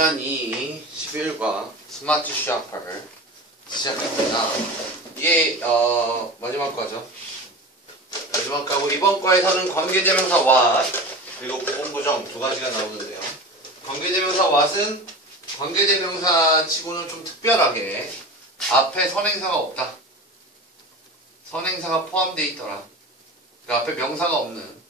2 11과 스마트 샤퍼를 시작합니다. 이게 어, 마지막 과죠. 마지막 과고 이번 과에서는 관계대명사 what 그리고 보건부정 두 가지가 나오는데요. 관계대명사 what은 관계대명사 치고는 좀 특별하게 앞에 선행사가 없다. 선행사가 포함되어 있더라. 그 앞에 명사가 없는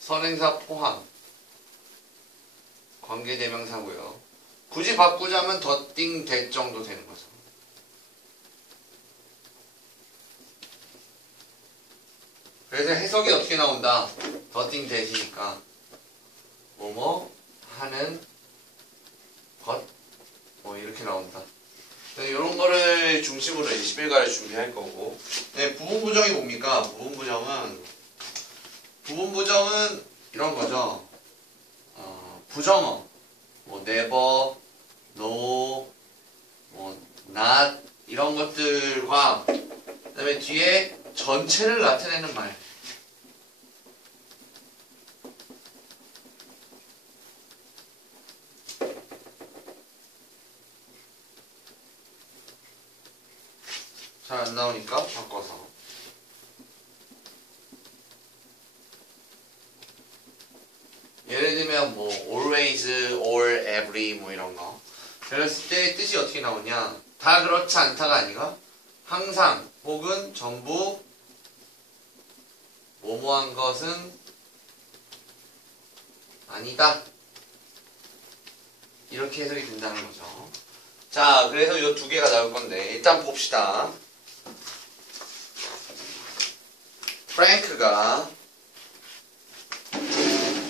선행사 포함 관계대명사고요. 굳이 바꾸자면 더띵 될 정도 되는 거죠. 그래서 해석이 어떻게 나온다? 더띵 대시니까 뭐뭐 하는 것? 뭐 이렇게 나온다. 이런 거를 중심으로 21가를 준비할 거고 네, 부분 부정이 뭡니까? 부분 부정은 부분 부정은 이런 거죠. 어, 부정어 뭐 never, no, 뭐 not 이런 것들과 그 다음에 뒤에 전체를 나타내는 말. 잘 안 나오니까 바꿔서. 예를 들면 뭐 always, all, every 뭐 이런 거. 그랬을 때 뜻이 어떻게 나오냐? 다 그렇지 않다가 아니라 항상 혹은 전부 뭐뭐한 것은 아니다. 이렇게 해석이 된다는 거죠. 자, 그래서 이 두 개가 나올 건데 일단 봅시다. 프랭크가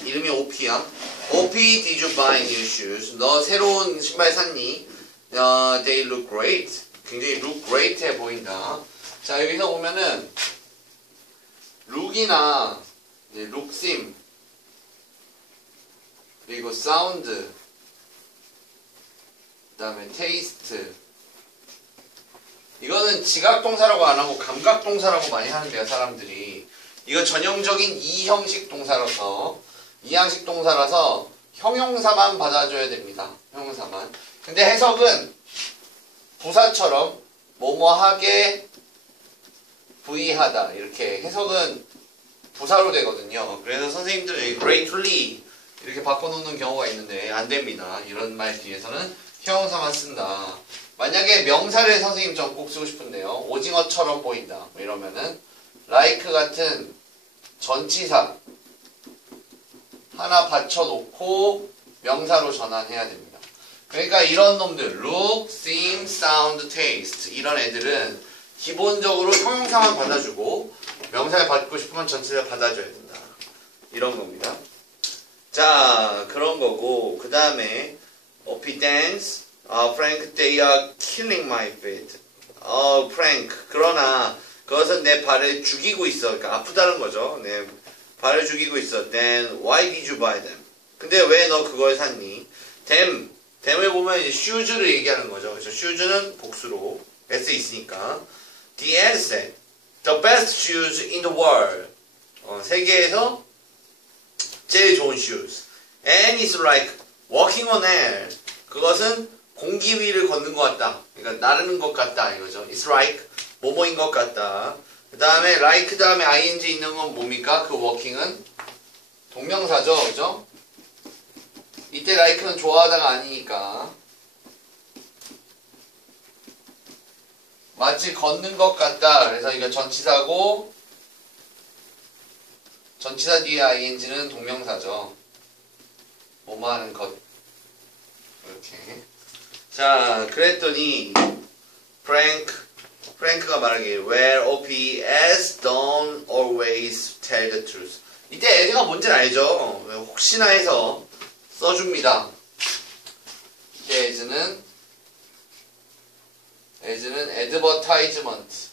이름이 오피야. 오피, did you buy new shoes? 너 새로운 신발 샀니? 어, they look great. 굉장히 look great 해 보인다. 자, 여기서 보면은 룩이나 look seem 그리고 sound 그 다음에 taste 이거는 지각동사라고 안 하고 감각동사라고 많이 하는데요, 사람들이. 이건 전형적인 이형식 동사라서 이항식 동사라서 형용사만 받아줘야 됩니다. 형용사만. 근데 해석은 부사처럼 뭐뭐하게 부의하다 이렇게 해석은 부사로 되거든요. 그래서 선생님들 greatly 이렇게 바꿔놓는 경우가 있는데 안 됩니다. 이런 말 뒤에서는 형용사만 쓴다. 만약에 명사를 선생님처럼 꼭 쓰고 싶은데요. 오징어처럼 보인다. 뭐 이러면은 like 같은 전치사 하나 받쳐놓고 명사로 전환해야 됩니다. 그러니까 이런 놈들 look, seem, sound, taste 이런 애들은 기본적으로 형용사만 받아주고 명사를 받고 싶으면 전치사를 받아줘야 된다. 이런 겁니다. 자 그런 거고 그 다음에 오피 댄스 어, Frank, they are killing my feet. 어, Frank. 그러나 그것은 내 발을 죽이고 있어. 그러니까 아프다는 거죠. 내 발을 죽이고 있어. Then why did you buy them? 근데 왜 너 그걸 샀니? them. them을 보면 이제 shoes를 얘기하는 거죠. 그래서 shoes는 복수로 s 있으니까. The ad said, the best shoes in the world. 어, 세계에서 제일 좋은 shoes. And it's like walking on air. 그것은 공기 위를 걷는 것 같다. 그러니까 나르는 것 같다 이거죠. It's like 뭐뭐인 것 같다. 그 다음에 like 다음에 ing 있는 건 뭡니까? 그 walking은 동명사죠, 그죠? 이때 like는 좋아하다가 아니니까 마치 걷는 것 같다. 그래서 이거 전치사고 전치사 뒤에 ing는 동명사죠. 하는 것 이렇게 자, 그랬더니 프랭크 프랭크가 말하길 Where OP as don't always tell the truth. 이때 에드가 뭔지 알죠? 혹시나 해서 써줍니다. 이때 에즈는 에즈는 advertisement.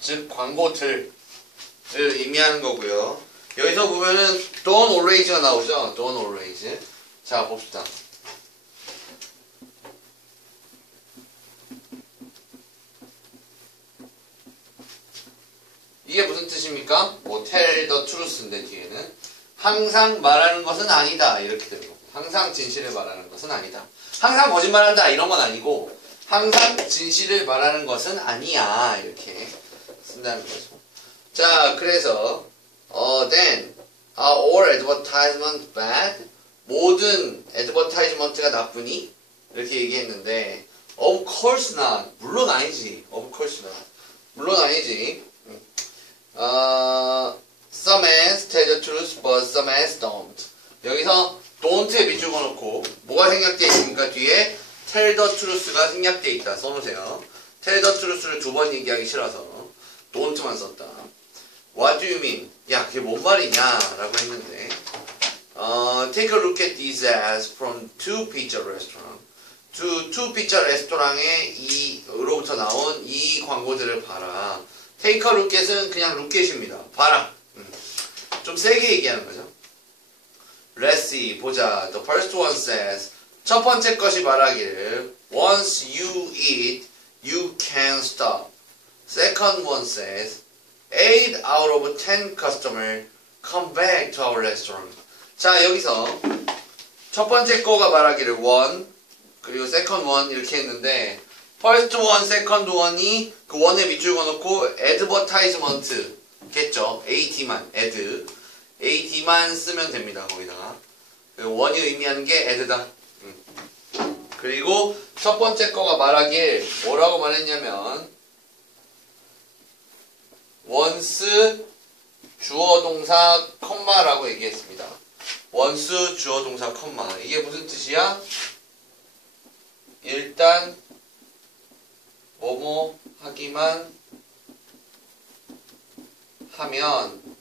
즉 광고들을 의미하는 거고요. 여기서 보면은 don't always가 나오죠. don't always. 자 봅시다. 이 이게 무슨 뜻입니까? 뭐 tell the truth인데 뒤에는 항상 말하는 것은 아니다 이렇게 되는 거고 항상 진실을 말하는 것은 아니다. 항상 거짓말한다 이런 건 아니고 항상 진실을 말하는 것은 아니야 이렇게 쓴다는 거죠. 자 그래서 어 then are all advertisement bad? 모든 advertisement가 나쁘니? 이렇게 얘기했는데 of course not. 물론 아니지. of course not. 물론 아니지. 어, some ads tell the truth, but some ads don't. 여기서 don't에 밑줄 그어놓고 뭐가 생략되어 있습니까? 뒤에 tell the truth가 생략되어 있다. 써놓으세요. tell the truth를 두 번 얘기하기 싫어서 don't만 썼다. What do you mean? 야, 그게 뭔 말이냐? 라고 했는데 어, take a look at these ads from two pizza restaurant. two, two pizza restaurant의 이로부터 나온 이 광고들을 봐라. take a look at은 그냥 lookat입니다. 봐라. 음. 좀 세게 얘기하는 거죠. Let's see. 보자. The first one says 첫 번째 것이 말하기를 Once you eat, you can stop. Second one says 8 out of 10 customers come back to our restaurant. 자, 여기서 첫 번째 거가 말하기를 one 그리고 second one 이렇게 했는데 first one, second one이 그 원에 밑줄 그어놓고 advertisement 겠죠. AD만, ad. AD만 쓰면 됩니다. 거기다가. 그 원이 의미하는 게 ad다. 음. 그리고 첫 번째 거가 말하길 뭐라고 말했냐면 원스 주어 동사 컴마라고 얘기했습니다. 원수 주어 동사 컴마. 이게 무슨 뜻이야? 일단 뭐뭐 하기만 하면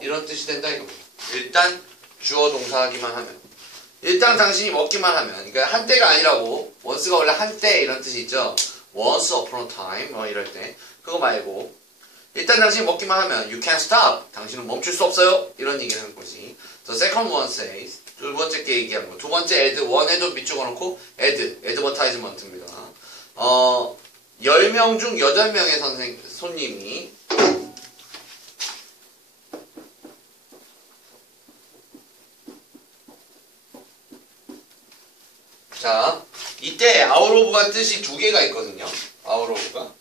이런 뜻이 된다 이겁니다. 일단 주어 동사 하기만 하면. 일단 당신이 먹기만 하면. 그러니까 한때가 아니라고. 원스가 원래 한때 이런 뜻이 있죠. once upon a time. 뭐 이럴 때. 그거 말고 일단 당신이 먹기만 하면 you can't stop. 당신은 멈출 수 없어요. 이런 얘기를 하는 거지. The second one says 두 번째 게 얘기하는 거. 두 번째 add 원에도 밑줄 그어놓고 add advertisement입니다. 어 10명 중 8명의 선생 손님이 자 이때 아우로브가 뜻이 두 개가 있거든요. 아우로브가.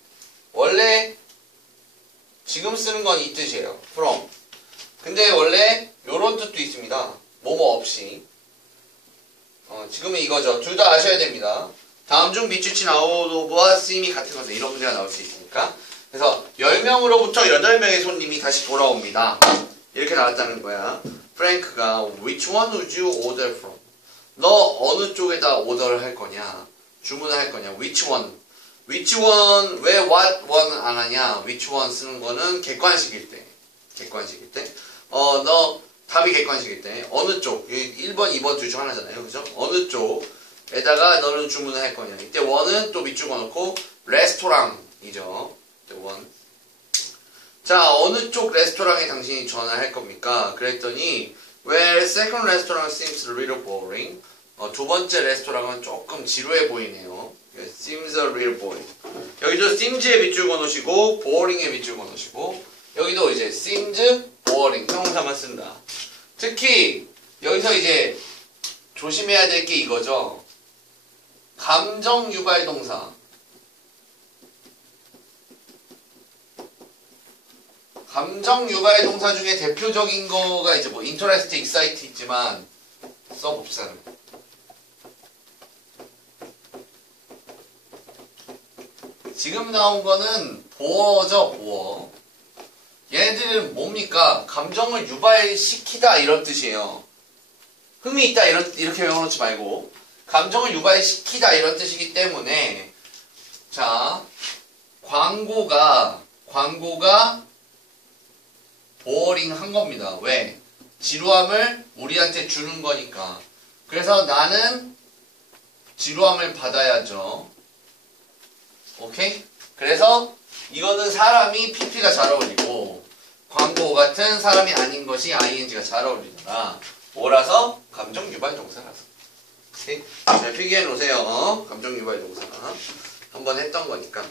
원래 지금 쓰는 건 이 뜻이에요. from. 근데 원래 요런 뜻도 있습니다. 뭐뭐 없이. 어, 지금은 이거죠. 둘 다 아셔야 됩니다. 다음 중 밑줄친 아웃오브와 쓰임이 같은 것은 이런 문제가 나올 수 있으니까. 그래서 10명으로부터 8명의 손님이 다시 돌아옵니다. 이렇게 나왔다는 거야. 프랭크가 Which one would you order from? 너 어느 쪽에다 오더를 할 거냐? 주문을 할 거냐? Which one? Which one, 왜 what one 안 하냐? which one 쓰는 거는 객관식일 때. 객관식일 때. 어, 너 답이 객관식일 때. 어느 쪽? 1번, 2번 둘 중 하나잖아요. 그죠? 어느 쪽에다가 너는 주문을 할 거냐. 이때 원은 또 밑줄 그어놓고 레스토랑이죠. 이때 원. 자, 어느 쪽 레스토랑에 당신이 전화할 겁니까? 그랬더니 Well, second restaurant seems a little boring. 어, 두 번째 레스토랑은 조금 지루해 보이네요. Seems a real boy. 여기도 seems에 밑줄 그어놓으시고 boring에 밑줄 그어놓으시고 여기도 이제 seems boring 형용사만 쓴다. 특히 여기서 이제 조심해야 될 게 이거죠. 감정 유발 동사. 감정 유발 동사 중에 대표적인 거가 이제 뭐 interest, excite 있지만 써봅시다. 지금 나온 거는 보어죠, 보어. 얘네들은 뭡니까? 감정을 유발시키다 이런 뜻이에요. 흥미 있다 이런 이렇게 외워놓지 말고 감정을 유발시키다 이런 뜻이기 때문에 자 광고가 광고가 보어링한 겁니다. 왜? 지루함을 우리한테 주는 거니까. 그래서 나는 지루함을 받아야죠. 오케이? 그래서 이거는 사람이 PP가 잘 어울리고 광고 같은 사람이 아닌 것이 ING가 잘 어울리더라. 뭐라서? 감정 유발 동사라서. 오케이? 잘 필기해 놓으세요. 감정 유발 동사. 한번 했던 거니까.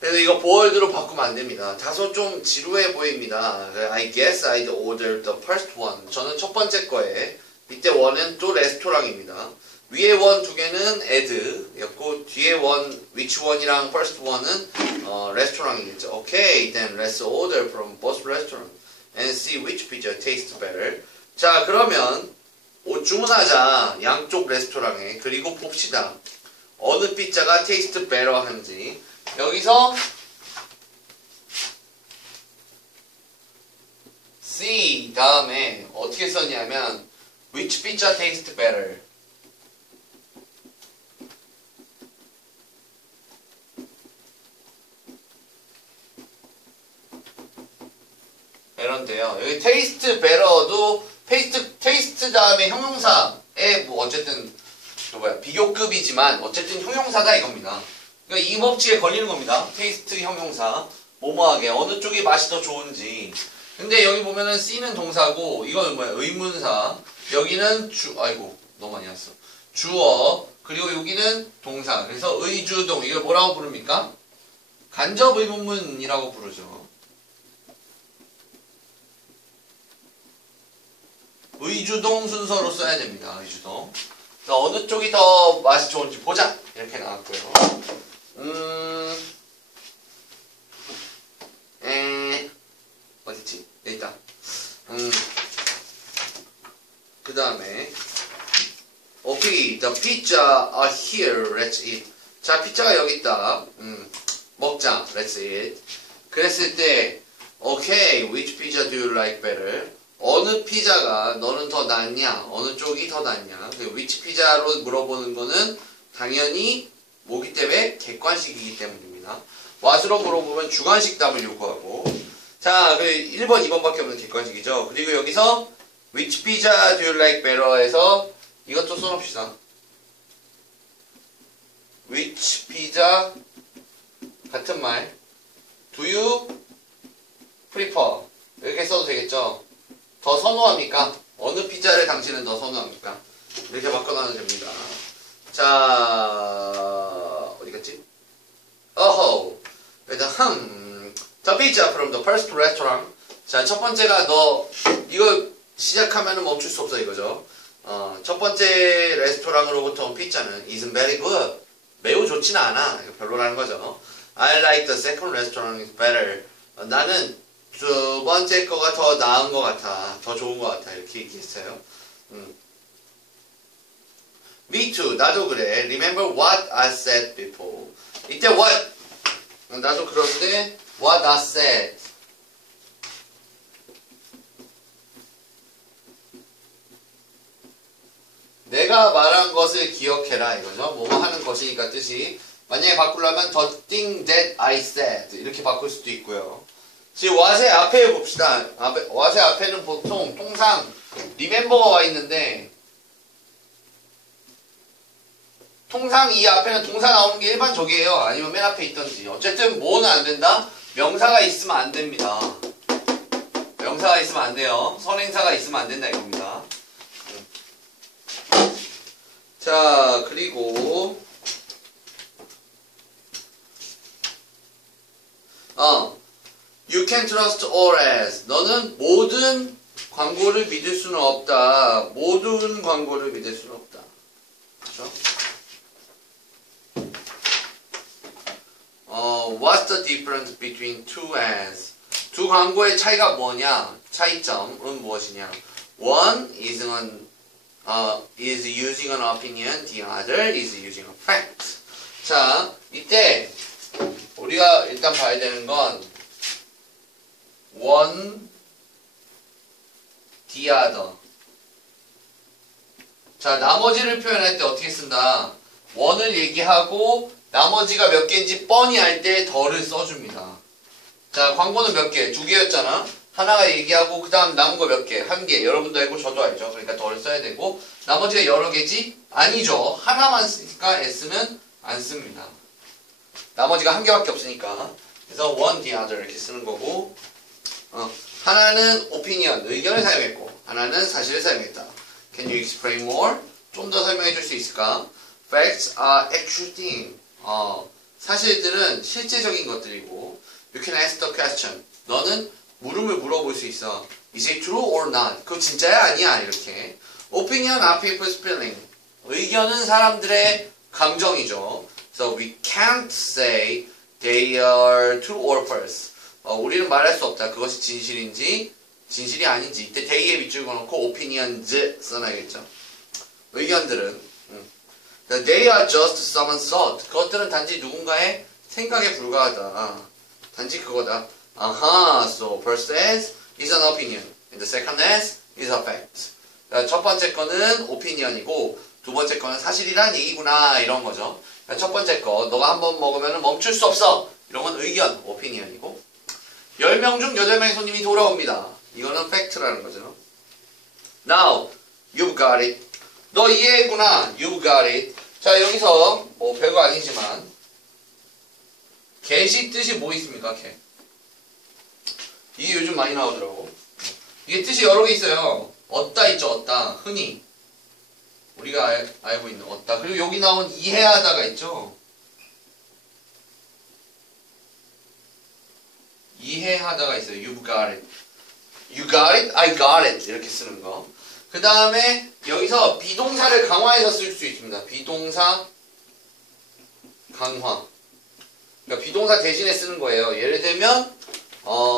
그래서 이거 bold로 바꾸면 안 됩니다. 다소 좀 지루해 보입니다. I guess I'd order the first one. 저는 첫 번째 거에 밑에 원은 또 레스토랑입니다. 위에 원 두 개는 add였고 뒤에 원 which one이랑 first one은 어, 레스토랑이겠죠. Okay, then let's order from both restaurants and see which pizza tastes better. 자, 그러면 오, 주문하자 양쪽 레스토랑에 그리고 봅시다. 어느 피자가 테이스트 베러 한지 여기서 C 다음에 어떻게 썼냐면 which pizza tastes better 이런데요. 여기 taste better도 테이스트 테이스트 다음에 형용사에 뭐 어쨌든 그 뭐야 비교급이지만 어쨌든 형용사다 이겁니다. 그러니까 이 법칙에 걸리는 겁니다. 테이스트 형용사 뭐뭐하게 어느 쪽이 맛이 더 좋은지. 근데 여기 보면은 C는 동사고 이거는 뭐야 의문사. 여기는 주 아이고 너무 많이 왔어. 주어 그리고 여기는 동사. 그래서 의주동 이걸 뭐라고 부릅니까? 간접 의문문이라고 부르죠. 의주동 순서로 써야 됩니다. 의주동. 자, 어느 쪽이 더 맛이 좋은지 보자. 이렇게 나왔고요. 음, 에, 어딨지? 여기 있다. 음, 그 다음에, 오케이, the pizza are here, let's eat. 자, 피자가 여기 있다. 음, 먹자, let's eat. 그랬을 때, okay, which pizza do you like better? 어느 피자가 너는 더 낫냐? 어느 쪽이 더 낫냐? 위치 피자로 물어보는 거는 당연히 뭐기 때문에 객관식이기 때문입니다. 왓으로 물어보면 주관식 답을 요구하고 자, 그 1번, 2번밖에 없는 객관식이죠. 그리고 여기서 which pizza do you like better에서 이것도 써놓읍시다. which pizza 같은 말 do you prefer 이렇게 써도 되겠죠. 더 선호합니까? 어느 피자를 당신은 더 선호합니까? 이렇게 바꿔놔도 됩니다. 자, 어디 갔지? 어허. 일단, 흠. The pizza from the first restaurant. 자, 첫 번째가 너, 이거 시작하면 멈출 수 없어, 이거죠. 어, 첫 번째 레스토랑으로부터 온 피자는 isn't very good. 매우 좋지는 않아. 별로라는 거죠. I like the second restaurant is better. 어, 나는 두 번째 거가 더 나은 것 같아. 더 좋은 것 같아. 이렇게 얘기했어요. 음. Me too. 나도 그래. Remember what I said before. 이때 what? 나도 그런데 what I said. 내가 말한 것을 기억해라 이거죠. 뭐뭐 하는 것이니까 뜻이. 만약에 바꾸려면 the thing that I said 이렇게 바꿀 수도 있고요. 지금 와세 앞에 봅시다. 앞에, 와세 앞에는 보통 통상 리멤버가 와 있는데 통상 이 앞에는 동사 나오는 게 일반적이에요. 아니면 맨 앞에 있던지. 어쨌든 뭐는 안 된다? 명사가 있으면 안 됩니다. 명사가 있으면 안 돼요. 선행사가 있으면 안 된다 이겁니다. 자, 그리고 어, you can trust all ads. 너는 모든 광고를 믿을 수는 없다. 모든 광고를 믿을 수는 없다. 그렇죠? 어, what's the difference between two ads? 두 광고의 차이가 뭐냐? 차이점은 무엇이냐? One is an uh, is using an opinion, the other is using a fact. 자, 이때 우리가 일단 봐야 되는 건 one, the other. 자, 나머지를 표현할 때 어떻게 쓴다? one을 얘기하고 나머지가 몇 개인지 뻔히 알 때 더를 써줍니다. 자, 광고는 몇 개? 두 개였잖아. 하나가 얘기하고 그 다음 남은 거 몇 개? 한 개. 여러분도 알고 저도 알죠. 그러니까 더를 써야 되고 나머지가 여러 개지? 아니죠. 하나만 쓰니까 S는 안 씁니다. 나머지가 한 개밖에 없으니까. 그래서 one, the other 이렇게 쓰는 거고 어, 하나는 opinion, 의견을 사용했고 하나는 사실을 사용했다. Can you explain more? 좀 더 설명해 줄 수 있을까? Facts are actual thing. 어, 사실들은 실제적인 것들이고 you can ask the question. 너는 물음을 물어볼 수 있어. Is it true or not? 그거 진짜야 아니야 이렇게. Opinion are people's feeling. 의견은 사람들의 감정이죠. So we can't say they are true or false. 어, 우리는 말할 수 없다. 그것이 진실인지 진실이 아닌지. 이때 they에 밑줄 그어놓고 opinions 써놔야겠죠. 의견들은 음. They are just someone's thought. 그것들은 단지 누군가의 생각에 불과하다. 단지 그거다. 아하, so first S is an opinion. And the second S is a fact. 첫 번째 거는 opinion이고 두 번째 거는 사실이란 얘기구나 이런 거죠. 첫 번째 거 너가 한번 먹으면 멈출 수 없어. 이런 건 의견, opinion이고 10명 중 8명의 손님이 돌아옵니다. 이거는 fact라는 거죠. Now, you've got it. 너 이해했구나. You've got it. 자, 여기서 뭐 별거 아니지만 get이 뜻이 뭐 있습니까? get. 이게 요즘 많이 나오더라고. 이게 뜻이 여러 개 있어요. 얻다 있죠, 얻다. 흔히. 우리가 알, 알고 있는 얻다. 그리고 여기 나온 이해하다가 있죠. 이해하다가 있어요. You've got it. You got it? I got it. 이렇게 쓰는 거. 그 다음에 여기서 비동사를 강화해서 쓸 수 있습니다. 비동사 강화. 그러니까 비동사 대신에 쓰는 거예요. 예를 들면 어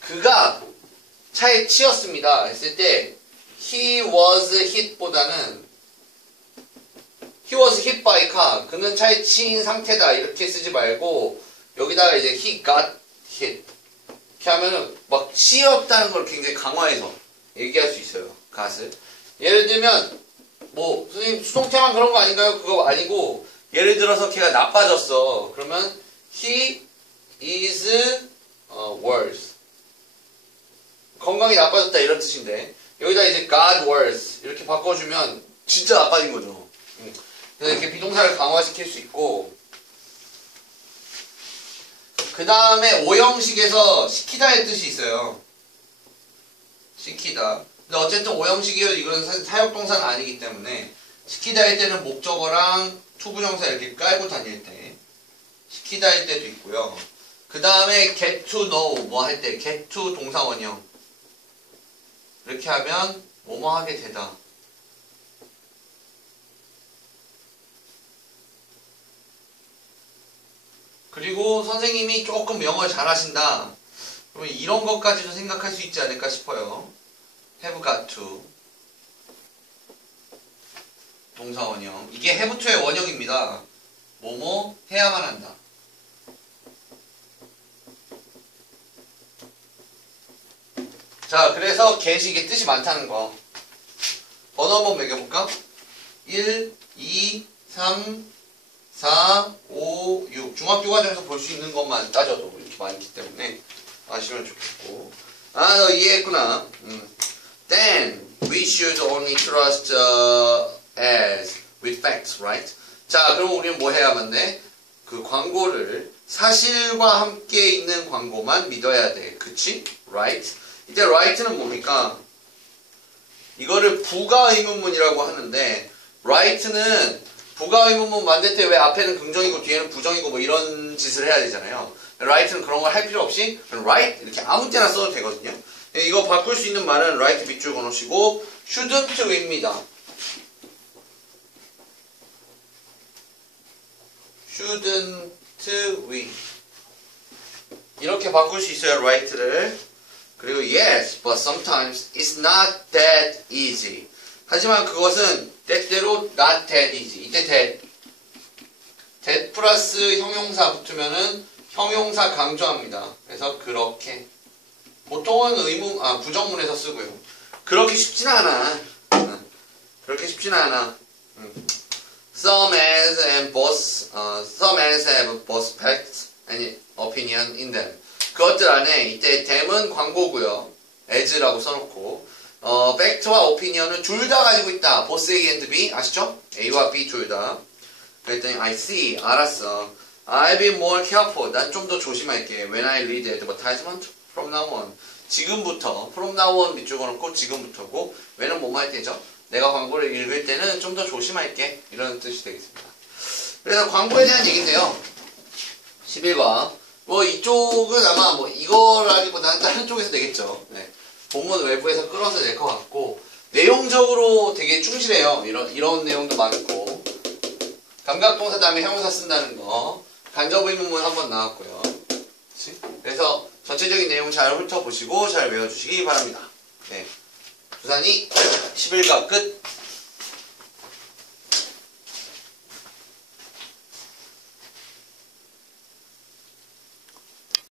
그가 차에 치였습니다. 했을 때 he was hit보다는 he was hit by car. 그는 차에 치인 상태다. 이렇게 쓰지 말고 여기다가 이제 he got hit. 이렇게 하면은 막 치였다는 걸 굉장히 강화해서 얘기할 수 있어요. gat을. 예를 들면 뭐 선생님 수동태만 그런 거 아닌가요? 그거 아니고 예를 들어서 걔가 나빠졌어. 그러면 he is uh, worse. 건강이 나빠졌다 이런 뜻인데 여기다 이제 got worse 이렇게 바꿔주면 진짜 나빠진 거죠. 음. 그래서 이렇게 비동사를 강화시킬 수 있고 그 다음에 오형식에서 시키다의 뜻이 있어요. 시키다. 근데 어쨌든 오형식이어도 이거는 사역동사는 아니기 때문에 시키다 할 때는 목적어랑 투부정사 이렇게 깔고 다닐 때 시키다 할 때도 있고요. 그 다음에 get to know 뭐 할 때 get to 동사원형 이렇게 하면 뭐뭐 하게 되다. 그리고 선생님이 조금 영어를 잘하신다. 그러면 이런 것까지도 생각할 수 있지 않을까 싶어요. have got to 동사 원형 이게 have to의 원형입니다. 뭐뭐 해야만 한다. 자 그래서 이게 뜻이 많다는 거 번호 한번 매겨볼까? 1, 2, 3, 4, 5, 6 중학교 과정에서 볼 수 있는 것만 따져도 이렇게 많기 때문에 아시면 좋겠고 아 너 이해했구나 음. Then we should only trust uh, as with facts, right? 자 그럼 우리는 뭐 해야만 돼? 그 광고를 사실과 함께 있는 광고만 믿어야 돼 그치? Right? 이때 right는 뭡니까? 이거를 부가 의문문이라고 하는데 right는 부가 의문문 만들 때 왜 앞에는 긍정이고 뒤에는 부정이고 뭐 이런 짓을 해야 되잖아요. right는 그런 걸 할 필요 없이 right 이렇게 아무 때나 써도 되거든요. 이거 바꿀 수 있는 말은 right 밑줄 그어놓으시고 shouldn't입니다. shouldn't we 이렇게 바꿀 수 있어요 right를 그리고 yes, but sometimes it's not that easy. 하지만 그것은 때때로 not easy. 이때 that. that 플러스 형용사 붙으면은 형용사 강조합니다. 그래서 그렇게. 보통은 의문, 아, 부정문에서 쓰고요. 그렇게 쉽진 않아. 그렇게 쉽진 않아. Some as and both, uh, some as have both facts and opinion in them. 그것들 안에 이때 them은 광고고요. as라고 써놓고 어, 팩트와 오피니언을 둘다 가지고 있다. both A and B 아시죠? A와 B 둘 다. 그랬더니 I see 알았어. I'll be more careful. 난 좀 더 조심할게. When I read advertisement from now on. 지금부터 from now on 밑줄 그어놓고 지금부터고 뭐뭐 할 때죠? 내가 광고를 읽을 때는 좀 더 조심할게. 이런 뜻이 되겠습니다. 그래서 광고에 대한 얘기인데요. 11과 뭐 이쪽은 아마 뭐 이거라기보다는 다른 쪽에서 내겠죠. 네. 본문 외부에서 끌어서 낼 것 같고 내용적으로 되게 충실해요. 이런 이런 내용도 많고 감각동사 다음에 형용사 쓴다는 거 간접 의문문 한번 나왔고요. 그래서 전체적인 내용 잘 훑어보시고 잘 외워주시기 바랍니다. 네. 부산이 11과 끝.